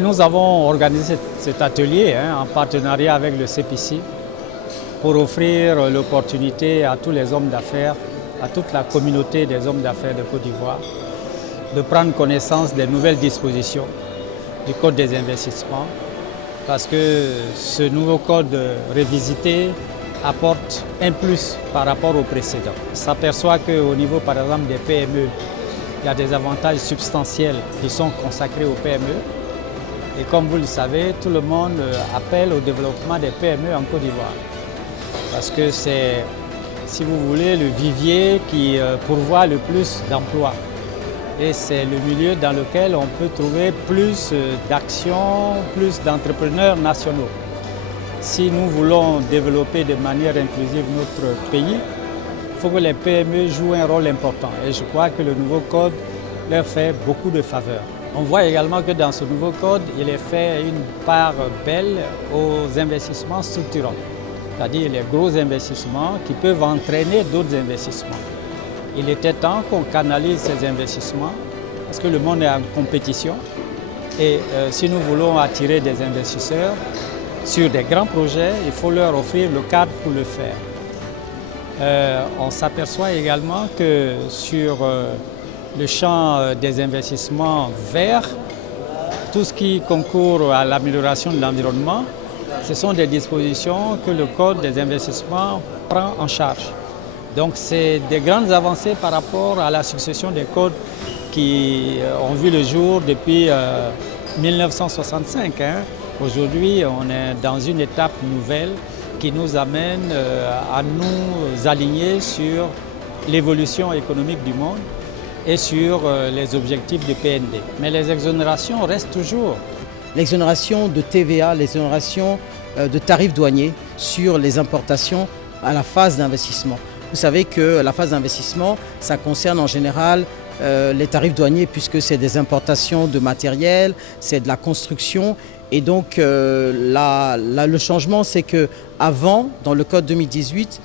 Nous avons organisé cet atelier en partenariat avec le CPC pour offrir l'opportunité à tous les hommes d'affaires, à toute la communauté des hommes d'affaires de Côte d'Ivoire, de prendre connaissance des nouvelles dispositions du Code des investissements, parce que ce nouveau code révisité apporte un plus par rapport au précédent. On s'aperçoit qu'au niveau, par exemple, des PME, il y a des avantages substantiels qui sont consacrés aux PME. Et comme vous le savez, tout le monde appelle au développement des PME en Côte d'Ivoire. Parce que c'est, si vous voulez, le vivier qui pourvoit le plus d'emplois. Et c'est le milieu dans lequel on peut trouver plus d'actions, plus d'entrepreneurs nationaux. Si nous voulons développer de manière inclusive notre pays, il faut que les PME jouent un rôle important. Et je crois que le nouveau code leur fait beaucoup de faveurs. On voit également que dans ce nouveau code, il est fait une part belle aux investissements structurants, c'est-à-dire les gros investissements qui peuvent entraîner d'autres investissements. Il était temps qu'on canalise ces investissements parce que le monde est en compétition et si nous voulons attirer des investisseurs sur des grands projets, il faut leur offrir le cadre pour le faire. On s'aperçoit également que sur le champ des investissements verts, tout ce qui concourt à l'amélioration de l'environnement, ce sont des dispositions que le Code des investissements prend en charge. Donc c'est des grandes avancées par rapport à la succession des codes qui ont vu le jour depuis 1965. Aujourd'hui, on est dans une étape nouvelle qui nous amène à nous aligner sur l'évolution économique du monde et sur les objectifs du PND. Mais les exonérations restent toujours. L'exonération de TVA, l'exonération de tarifs douaniers sur les importations à la phase d'investissement. Vous savez que la phase d'investissement, ça concerne en général les tarifs douaniers puisque c'est des importations de matériel, c'est de la construction. Et donc le changement, c'est qu'avant, dans le code 2018,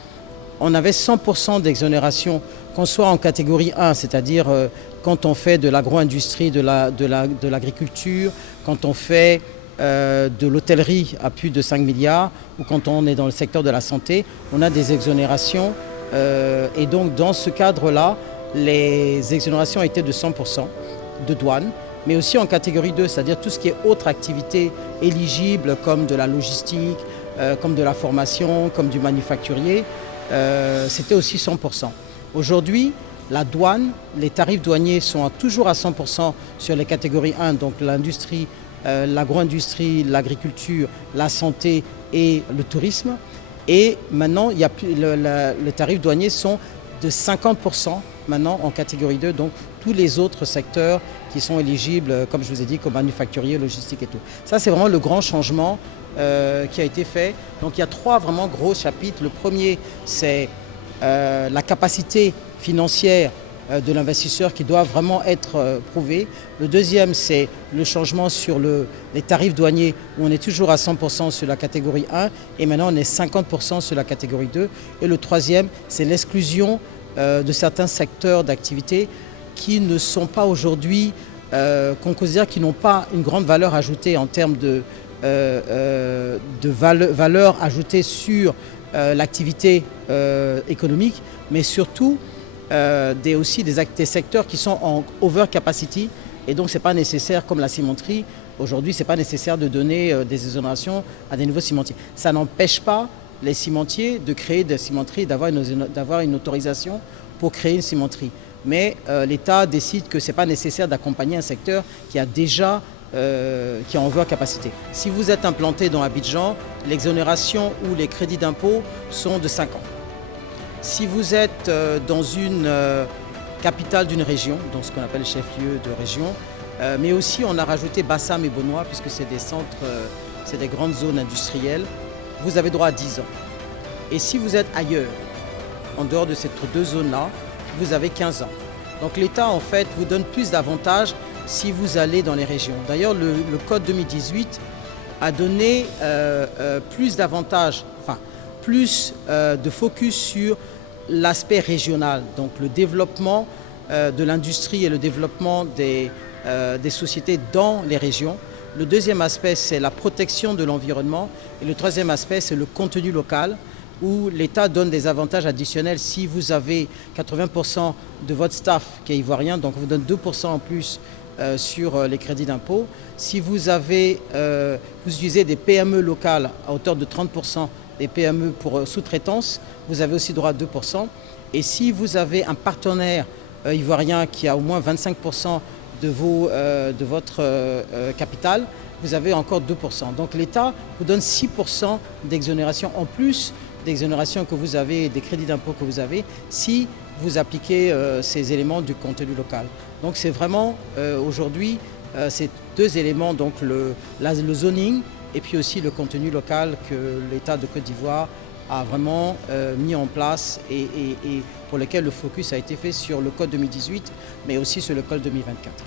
on avait 100% d'exonération, qu'on soit en catégorie 1, c'est-à-dire quand on fait de l'agro-industrie, de l'agriculture, quand on fait de l'hôtellerie à plus de 5 milliards, ou quand on est dans le secteur de la santé, on a des exonérations. Et donc dans ce cadre-là, les exonérations étaient de 100% de douane, mais aussi en catégorie 2, c'est-à-dire tout ce qui est autre activité éligible, comme de la logistique, comme de la formation, comme du manufacturier, c'était aussi 100%. Aujourd'hui, la douane, les tarifs douaniers sont toujours à 100% sur les catégories 1, donc l'industrie, l'agro-industrie, l'agriculture, la santé et le tourisme. Et maintenant, les tarifs douaniers sont de 50% maintenant en catégorie 2, donc tous les autres secteurs qui sont éligibles, comme je vous ai dit, comme manufacturier, logistique et tout. Ça, c'est vraiment le grand changement qui a été fait. Donc il y a 3 vraiment gros chapitres. Le premier, c'est la capacité financière de l'investisseur qui doit vraiment être prouvée. Le deuxième, c'est le changement sur les tarifs douaniers où on est toujours à 100% sur la catégorie 1 et maintenant on est 50% sur la catégorie 2. Et le troisième, c'est l'exclusion de certains secteurs d'activité qui ne sont pas aujourd'hui, qu'on considère qui n'ont pas une grande valeur ajoutée en termes de valeur ajoutée sur l'activité économique, mais surtout aussi des secteurs qui sont en overcapacity et donc ce n'est pas nécessaire, comme la cimenterie, aujourd'hui ce n'est pas nécessaire de donner des exonérations à des nouveaux cimentiers. Ça n'empêche pas les cimentiers de créer des cimenteries, d'avoir une autorisation pour créer une cimenterie. Mais l'État décide que ce n'est pas nécessaire d'accompagner un secteur qui a déjà qui est en overcapacité. Si vous êtes implanté dans Abidjan, l'exonération ou les crédits d'impôt sont de 5 ans. Si vous êtes dans une capitale d'une région, donc ce qu'on appelle chef-lieu de région, mais aussi on a rajouté Bassam et Bonois, puisque c'est des centres, c'est des grandes zones industrielles, vous avez droit à 10 ans. Et si vous êtes ailleurs, en dehors de ces 2 zones-là, vous avez 15 ans. Donc l'État, en fait, vous donne plus d'avantages si vous allez dans les régions. D'ailleurs, le Code 2018 a donné plus d'avantages, enfin, plus de focus sur l'aspect régional, donc le développement de l'industrie et le développement des sociétés dans les régions, Le deuxième aspect, c'est la protection de l'environnement. Et le troisième aspect, c'est le contenu local, où l'État donne des avantages additionnels. Si vous avez 80% de votre staff qui est ivoirien, donc on vous donne 2% en plus sur les crédits d'impôt. Si vous utilisez des PME locales à hauteur de 30%, des PME pour sous-traitance, vous avez aussi droit à 2%. Et si vous avez un partenaire ivoirien qui a au moins 25% de votre capital, vous avez encore 2%. Donc l'État vous donne 6% d'exonération en plus d'exonération que vous avez, des crédits d'impôt que vous avez, si vous appliquez ces éléments du contenu local. Donc c'est vraiment aujourd'hui ces deux éléments, donc le zoning et puis aussi le contenu local que l'État de Côte d'Ivoire a vraiment mis en place et pour lequel le focus a été fait sur le Code 2018, mais aussi sur le Code 2024.